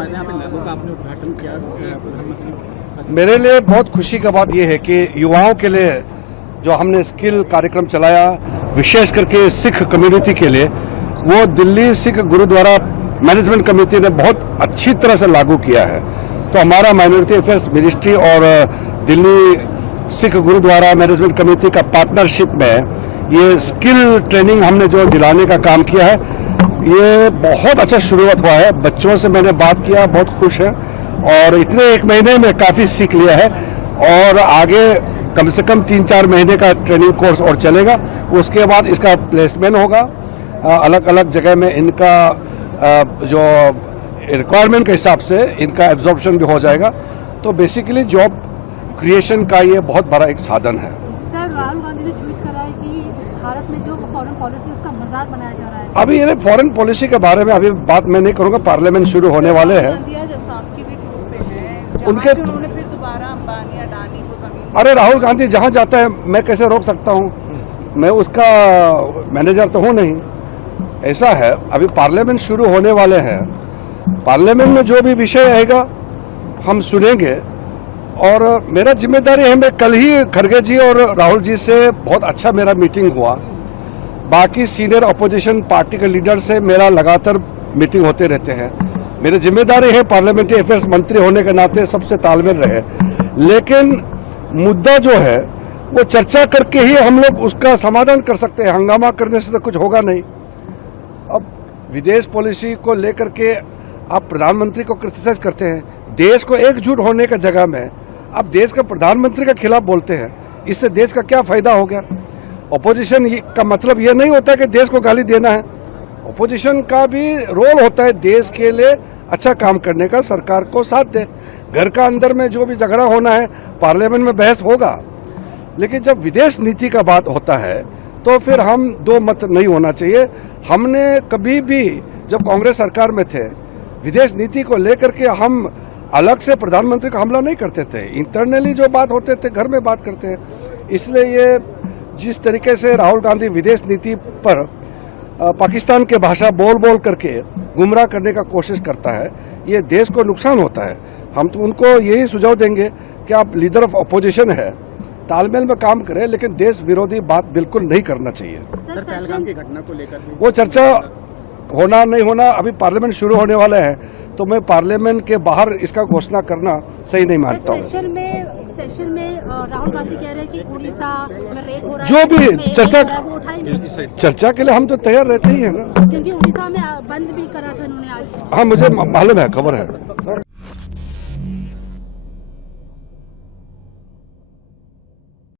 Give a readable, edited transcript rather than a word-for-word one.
लैबों का आपने उद्घाटन किया प्रधानमंत्री। मेरे लिए बहुत खुशी का बात यह है कि युवाओं के लिए जो हमने स्किल कार्यक्रम चलाया, विशेष करके सिख कम्युनिटी के लिए, वो दिल्ली सिख गुरुद्वारा मैनेजमेंट कमेटी ने बहुत अच्छी तरह से लागू किया है। तो हमारा माइनॉरिटी अफेयर्स मिनिस्ट्री और दिल्ली सिख गुरुद्वारा मैनेजमेंट कमेटी का पार्टनरशिप में ये स्किल ट्रेनिंग हमने जो दिलाने का काम किया है, ये बहुत अच्छा शुरुआत हुआ है। बच्चों से मैंने बात किया, बहुत खुश है और इतने एक महीने में काफ़ी सीख लिया है और आगे कम से कम 3-4 महीने का ट्रेनिंग कोर्स और चलेगा। उसके बाद इसका प्लेसमेंट होगा, अलग अलग जगह में इनका जो रिक्वायरमेंट के हिसाब से इनका एब्जॉर्प्शन भी हो जाएगा। तो बेसिकली जॉब क्रिएशन का ये बहुत बड़ा एक साधन है। सर, राहुल गांधी ने ट्वीट करा है कि भारत में जो फॉरेन पॉलिसी उसका मजाक बनाया जा रहा है। अभी ये फॉरेन पॉलिसी के बारे में अभी बात मैं नहीं करूँगा, पार्लियामेंट शुरू होने वाले हैं उनके। फिर दोबारा अंबानी अडानी को जमीन। अरे राहुल गांधी जहाँ जाता है मैं कैसे रोक सकता हूँ? मैं उसका मैनेजर तो हूँ नहीं। ऐसा है, अभी पार्लियामेंट शुरू होने वाले हैं, पार्लियामेंट में जो भी विषय आएगा हम सुनेंगे और मेरा जिम्मेदारी है। मैं कल ही खड़गे जी और राहुल जी से बहुत अच्छा मेरा मीटिंग हुआ। बाकी सीनियर अपोजिशन पार्टी के लीडर से मेरा लगातार मीटिंग होते रहते हैं। मेरी जिम्मेदारी है पार्लियामेंट्री अफेयर्स मंत्री होने के नाते सबसे तालमेल रहे, लेकिन मुद्दा जो है वो चर्चा करके ही हम लोग उसका समाधान कर सकते हैं। हंगामा करने से तो कुछ होगा नहीं। अब विदेश पॉलिसी को लेकर के आप प्रधानमंत्री को क्रिटिसाइज करते हैं, देश को एकजुट होने का जगह में आप देश के प्रधानमंत्री के खिलाफ बोलते हैं, इससे देश का क्या फायदा हो गया? अपोजिशन का मतलब ये नहीं होता कि देश को गाली देना है। अपोजिशन का भी रोल होता है देश के लिए अच्छा काम करने का, सरकार को साथ दे। घर का अंदर में जो भी झगड़ा होना है पार्लियामेंट में बहस होगा, लेकिन जब विदेश नीति का बात होता है तो फिर हम दो मत नहीं होना चाहिए। हमने कभी भी जब कांग्रेस सरकार में थे विदेश नीति को लेकर के हम अलग से प्रधानमंत्री को हमला नहीं करते थे, इंटरनली जो बात होते थे घर में बात करते हैं। इसलिए ये जिस तरीके से राहुल गांधी विदेश नीति पर पाकिस्तान के भाषा बोल बोल करके गुमराह करने का कोशिश करता है, ये देश को नुकसान होता है। हम तो उनको यही सुझाव देंगे कि आप लीडर ऑफ अपोजिशन है, तालमेल में काम करें, लेकिन देश विरोधी बात बिल्कुल नहीं करना चाहिए। सर, पहलगाम की घटना को लेकर वो चर्चा होना नहीं होना, अभी पार्लियामेंट शुरू होने वाला है तो मैं पार्लियामेंट के बाहर इसका घोषणा करना सही नहीं मानता हूँ। सेशन में राहुल गांधी कह रहे हैं कि उड़ीसा में रेड हो रहा है, जो भी चर्चा के लिए हम तो तैयार रहते ही हैं ना, क्योंकि उड़ीसा में बंद भी करा था उन्होंने आज। हाँ, मुझे मालूम है, खबर है।